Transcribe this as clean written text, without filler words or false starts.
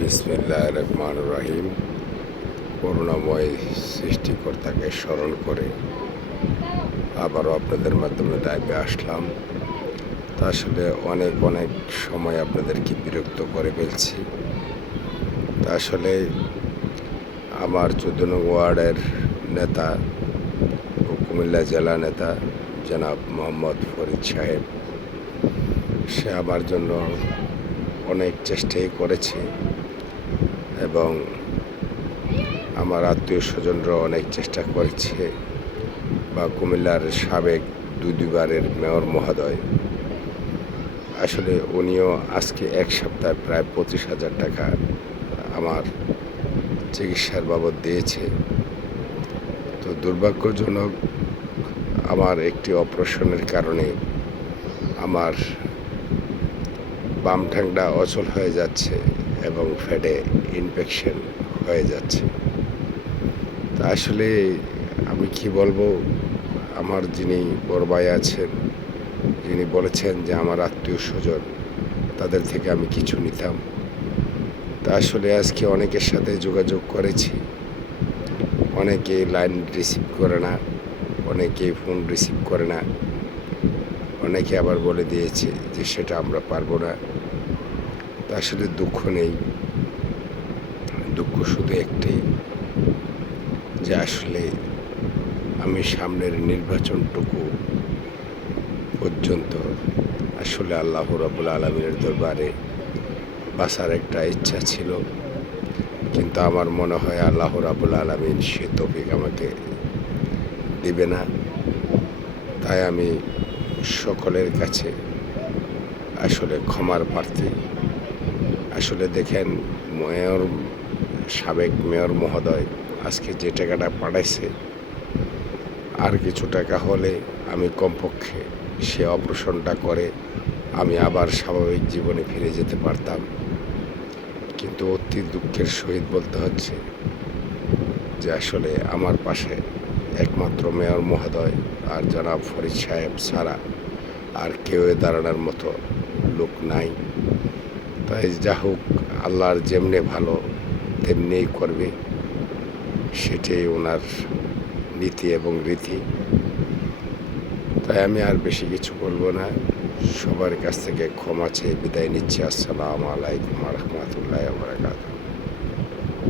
বিসমিল্লাহির রহমানির রহিম। করুণাময় সৃষ্টিকর্তাকে স্মরণ করে আবারও আপনাদের মাধ্যমে লাইভে আসলাম। তা আসলে অনেক সময় আপনাদেরকে বিরক্ত করে ফেলছি। তা আসলে আমার ১৪ নং ওয়ার্ডের নেতা ও কুমিল্লা জেলা নেতা জনাব মোহাম্মদ ফরিদ সাহেব, সে আমার জন্য অনেক চেষ্টাই করেছে এবং আমার আত্মীয় স্বজনরা অনেক চেষ্টা করেছে, বা কুমিল্লার সাবেক দুইবারের মেয়র মহোদয়, আসলে উনিও আজকে এক সপ্তাহে প্রায় ২৫,০০০ টাকা আমার চিকিৎসার বাবদ দিয়েছে। তো দুর্ভাগ্যজনক, আমার একটি অপারেশনের কারণে আমার বাম ঠ্যাংটা অচল হয়ে যাচ্ছে এবং ফ্যাটে ইনফেকশন হয়ে যাচ্ছে। তা আসলে আমি কি বলবো, আমার যিনি বড় ভাই আছেন, যিনি বলেছেন যে আমার আত্মীয় স্বজন, তাদের থেকে আমি কিছু নিতাম। তা আসলে আজকে অনেকের সাথে যোগাযোগ করেছি, অনেকে লাইন রিসিভ করে না, অনেকে ফোন রিসিভ করে না, অনেকে আবার বলে দিয়েছে যে সেটা আমরা পারবো না। তা আসলে দুঃখ নেই, দুঃখ শুধু একটাই, যে আসলে আমি সামনের নির্বাচনটুকু পর্যন্ত আসলে আল্লাহ রাব্বুল আলামিনের দরবারে বাঁচার একটা ইচ্ছা ছিল, কিন্তু আমার মনে হয় আল্লাহ রাব্বুল আলামিন সে তৌফিক আমাকে দিবে না। তাই আমি সকলের কাছে আসলে ক্ষমার প্রার্থী। আসলে দেখেন, সাবেক মেয়র মহোদয় আজকে যে টাকাটা পাঠাইছে, আর কিছু টাকা হলে আমি কমপক্ষে সে অপারেশনটা করে আমি আবার স্বাভাবিক জীবনে ফিরে যেতে পারতাম। কিন্তু অতি দুঃখের সহিত বলতে হচ্ছে যে আসলে আমার পাশে একমাত্র মেয়র মহোদয় আর জনাব ফরিদ সাহেব ছাড়া আর কেউ দাঁড়ানোর মতো লোক নাই। তাই যা হোক, আল্লাহর যেমনি ভালো তেমনিই করবে, সেটাই ওনার নীতি এবং রীতি। তাই আমি আর বেশি কিছু বলবো না, সবার কাছ থেকে ক্ষমা চেয়ে বিদায় নিচ্ছি। আসসালামু আলাইকুম ওয়া রাহমাতুল্লাহি ওয়া বারাকাতুহু।